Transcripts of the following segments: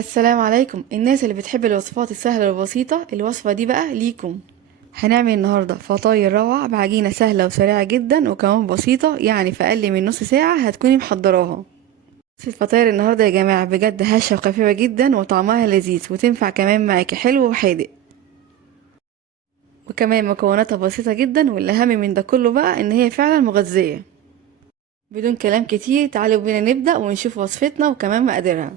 السلام عليكم الناس اللي بتحب الوصفات السهلة والبسيطة. الوصفة دي بقى ليكم. هنعمل النهاردة فطاير روعة بعجينة سهلة وسريعة جدا وكمان بسيطة، يعني في أقل من نص ساعة هتكوني محضراها. الفطاير النهاردة يا جماعة بجد هشة وخفيفة جدا وطعمها لذيذ وتنفع كمان معاكي حلو وحادق، وكمان مكوناتها بسيطة جدا، والأهم من ده كله بقى إن هي فعلا مغذية. بدون كلام كتير تعالوا بينا نبدأ ونشوف وصفتنا وكمان مقاديرها.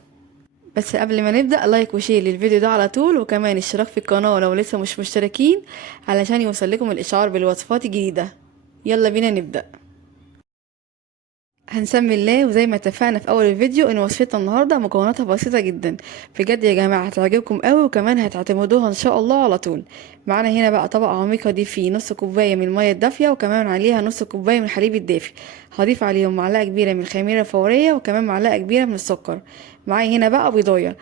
بس قبل ما نبدأ لايك وشير للفيديو ده على طول، وكمان اشتراك في القناة لو لسه مش مشتركين علشان يوصل لكم الإشعار بالوصفات الجديدة. يلا بينا نبدأ. هنسمي الله، وزي ما اتفقنا في اول الفيديو ان وصفتنا النهارده مكوناتها بسيطه جدا. بجد يا جماعه هتعجبكم قوي وكمان هتعتمدوها ان شاء الله على طول. معانا هنا بقى طبق عميق اضيف فيه نص كوبايه من الميه الدافيه، وكمان عليها نص كوبايه من الحليب الدافي. هضيف عليهم معلقه كبيره من الخميره الفوريه وكمان معلقه كبيره من السكر. معايا هنا بقى بيضايه.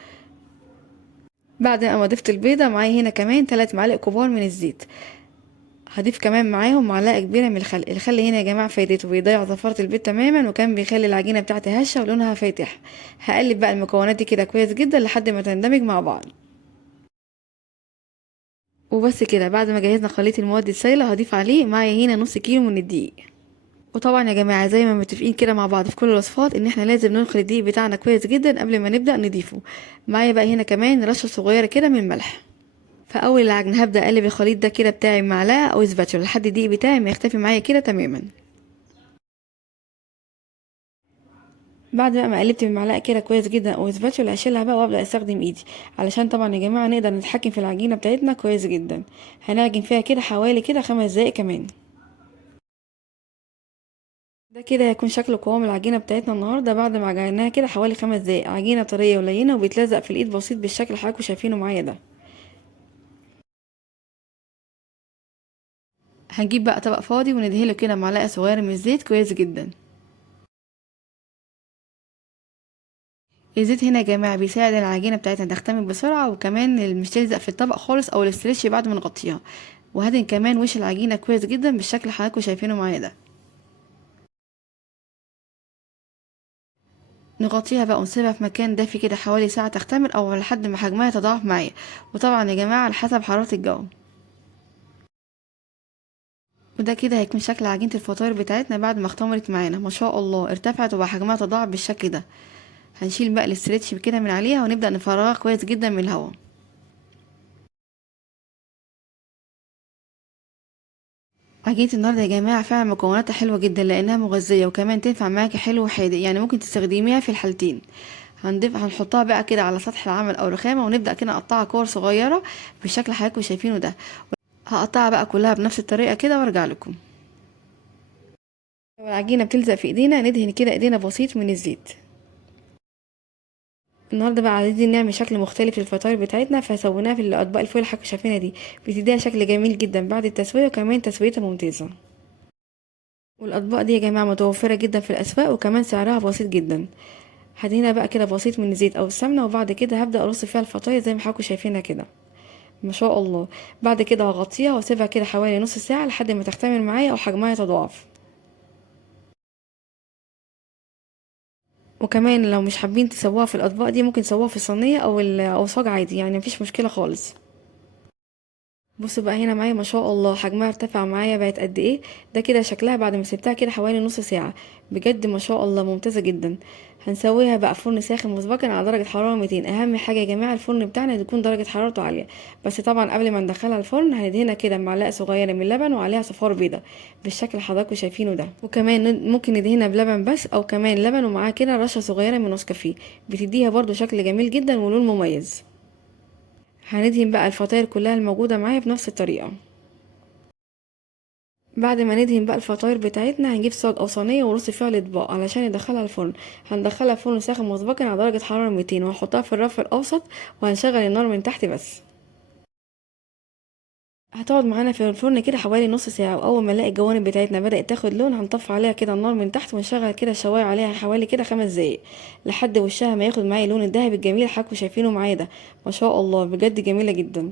بعد ما ضفت البيضة معايا هنا كمان 3 معالق كبار من الزيت. هضيف كمان معاهم معلقة كبيرة من الخل هنا يا جماعة فايدته بيضيع زفارة البيض تماما، وكان بيخلي العجينة بتاعتي هشة ولونها فاتح. هقلب بقى المكونات دي كده كويس جدا لحد ما تندمج مع بعض. وبس كده، بعد ما جهزنا خليط المواد السائلة هضيف عليه معايا هنا نص كيلو من الدقيق. وطبعا يا جماعة زي ما متفقين كده مع بعض في كل الوصفات ان احنا لازم ننخل الدقيق بتاعنا كويس جدا قبل ما نبدأ نضيفه. معايا بقى هنا كمان رشة صغيرة كده من الملح. فاول العجن هبدا اقلب الخليط ده كده بتاعي بمعلقه او سباتشولا لحد الدقيق بتاعي ما يختفي معايا كده تماما. بعد بقى ما قلبت بالمعلقه كده كويس جدا او سباتشولا هشيلها بقى وابدا استخدم ايدي، علشان طبعا يا جماعه نقدر نتحكم في العجينه بتاعتنا كويس جدا. هنعجن فيها كده حوالي كده 5 دقايق كمان. ده كده هيكون شكل قوام العجينه بتاعتنا النهارده بعد ما عجناها كده حوالي 5 دقايق. عجينه طريه ولينه وبيتلزق في الايد بسيط بالشكل اللي حضراتكم شايفينه معايا ده. هنجيب بقى طبق فاضي وندهله كده معلقه صغيره من الزيت كويس جدا. الزيت هنا يا جماعة بيساعد العجينة بتاعتنا تختمر بسرعة، وكمان مش تلزق في الطبق خالص او الاسترتش بعد ما نغطيها. وهدهن كمان وش العجينة كويس جدا بالشكل اللي حضراتكم شايفينه معايا ده. نغطيها بقى ونسيبها في مكان دافي كده حوالي ساعة تختمر او لحد ما حجمها يتضاعف معايا، وطبعا يا جماعة على حسب حرارة الجو. وده كده هيكون شكل عجينة الفطاير بتاعتنا بعد ما اختمرت معانا ما شاء الله ارتفعت وبقى حجمها تضاعف بالشكل ده. هنشيل بقى الاسترتش كده من عليها ونبدأ نفرغها كويس جدا من الهواء. عجينة النهاردة يا جماعة فعلا مكوناتها حلوة جدا لأنها مغذية وكمان تنفع معاكي حلو وحادق، يعني ممكن تستخدميها في الحالتين. هنحطها بقى كده على سطح العمل أو رخامة ونبدأ كده نقطعها كور صغيرة بالشكل اللي حضراتكم شايفينه ده. هقطعها بقى كلها بنفس الطريقة كده وارجع لكم. لو العجينة بتلزق في ايدينا ندهن كده ايدينا بسيط من الزيت. النهارده بقى عايزين نعمل شكل مختلف للفطاير بتاعتنا، فسويناها في الاطباق الفويل اللي حضراتكم شايفينها دي. بتديها شكل جميل جدا بعد التسوية، وكمان تسويتها ممتازة. والاطباق دي يا جماعه متوفره جدا في الاسواق وكمان سعرها بسيط جدا. هدينا بقى كده بسيط من الزيت او السمنه، وبعد كده هبدا ارص فيها الفطاير زي ما حضراتكم شايفينها كده ما شاء الله. بعد كده هغطيها واسيبها كده حوالي نص ساعه لحد ما تختمر معايا او حجمها يتضاعف. وكمان لو مش حابين تسووها في الاطباق دي ممكن تسووها في الصينيه او صاج عادي، يعني مفيش مشكله خالص. بصوا بقى هنا معايا ما شاء الله حجمها ارتفع معايا بقت قد ايه. ده كده شكلها بعد ما سبتها كده حوالي نص ساعة. بجد ما شاء الله ممتازة جدا. هنسويها بقى في فرن ساخن مسبقا على درجة حرارة 200. اهم حاجة يا جماعة الفرن بتاعنا تكون درجة حرارته عالية. بس طبعا قبل ما ندخلها الفرن هندهنها كده بمعلقة صغيرة من اللبن وعليها صفار بيضة بالشكل اللي حضراتكم شايفينه ده. وكمان ممكن ندهنها بلبن بس او كمان لبن ومعاه كده رشة صغيرة من نسكافيه. بتديها برضو شكل جميل جدا ولون مميز. هندهن بقى الفطاير كلها الموجودة معايا بنفس الطريقة. بعد ما ندهن بقى الفطاير بتاعتنا هنجيب صاج او صينيه ونرص فيها الاطباق علشان ندخلها الفرن. هندخلها الفرن ساخن مسبقا على درجه حراره 200، وهنحطها في الرف الاوسط وهنشغل النار من تحت بس. هتقعد معانا في الفرن كده حوالي نص ساعه، واول ما نلاقي الجوانب بتاعتنا بدات تاخد لون هنطفي عليها كده النار من تحت ونشغل كده الشوايه عليها حوالي كده 5 دقايق لحد وشها ما ياخد معايا اللون الذهبي الجميل اللي حضراتكم شايفينه معايا ده. ما شاء الله بجد جميله جدا.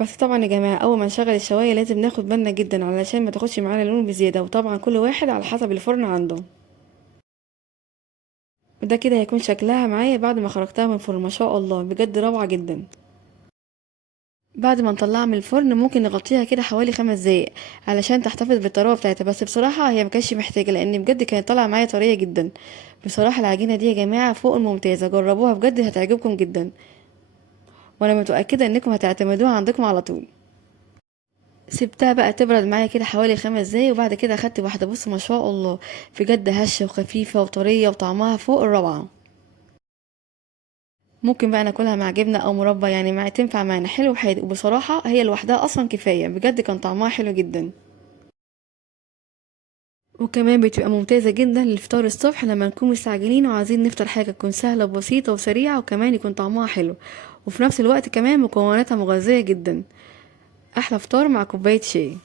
بس طبعا يا جماعه اول ما نشغل الشوايه لازم ناخد بالنا جدا علشان ما تاخدش معانا لون بزياده، وطبعا كل واحد على حسب الفرن عنده. وده كده هيكون شكلها معايا بعد ما خرجتها من الفرن. ما شاء الله بجد روعة جدا. بعد ما نطلعها من الفرن ممكن نغطيها كده حوالي 5 دقايق علشان تحتفظ بالطراوه بتاعتها، بس بصراحه هي مكانش محتاجه لان بجد كانت طالعه معايا طريه جدا. بصراحه العجينه دي يا جماعه فوق الممتازه، جربوها بجد هتعجبكم جدا، وانا متاكده انكم هتعتمدوها عندكم على طول. سبتها بقى تبرد معايا كده حوالي 5 دقايق، وبعد كده اخدت واحده. بص ما شاء الله بجد هشه وخفيفه وطريه وطعمها فوق الروعه. ممكن بقى ناكلها مع جبنه او مربى، يعني مع تنفع معانا حلو وحادق، وبصراحه هي لوحدها اصلا كفايه، بجد كان طعمها حلو جدا. وكمان بتبقى ممتازة جدا للفطار الصبح لما نكون مستعجلين وعايزين نفطر حاجة تكون سهلة وبسيطة وسريعة، وكمان يكون طعمها حلو، وفي نفس الوقت كمان مكوناتها مغذية جدا. أحلى فطار مع كوباية شاي.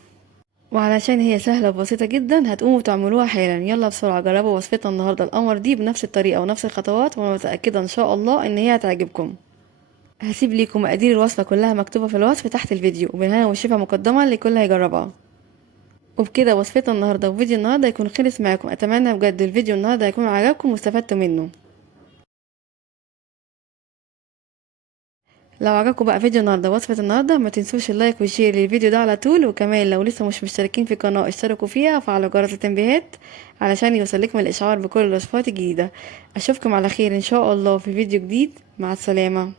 وعلشان هي سهلة وبسيطة جدا هتقوموا تعملوها حالا. يلا بسرعة جربوا وصفتنا النهاردة القمر دي بنفس الطريقة ونفس الخطوات، وانا متأكدة ان شاء الله ان هي هتعجبكم. هسيب ليكم مقادير الوصفة كلها مكتوبة في الوصف تحت الفيديو، وبالهنا والشفا مقدما لكل هيجربها. وبكده وصفتنا النهارده وفيديو النهارده يكون خلص معاكم. اتمنى بجد الفيديو النهارده يكون عجبكم واستفدتوا منه. لو عجبكم بقى فيديو النهارده وصفه النهارده ما تنسوش اللايك والشير للفيديو ده على طول، وكمان لو لسه مش مشتركين في القناه اشتركوا فيها وفعلوا جرس التنبيهات علشان يوصلكم الاشعار بكل الوصفات الجديده. اشوفكم على خير ان شاء الله في فيديو جديد. مع السلامه.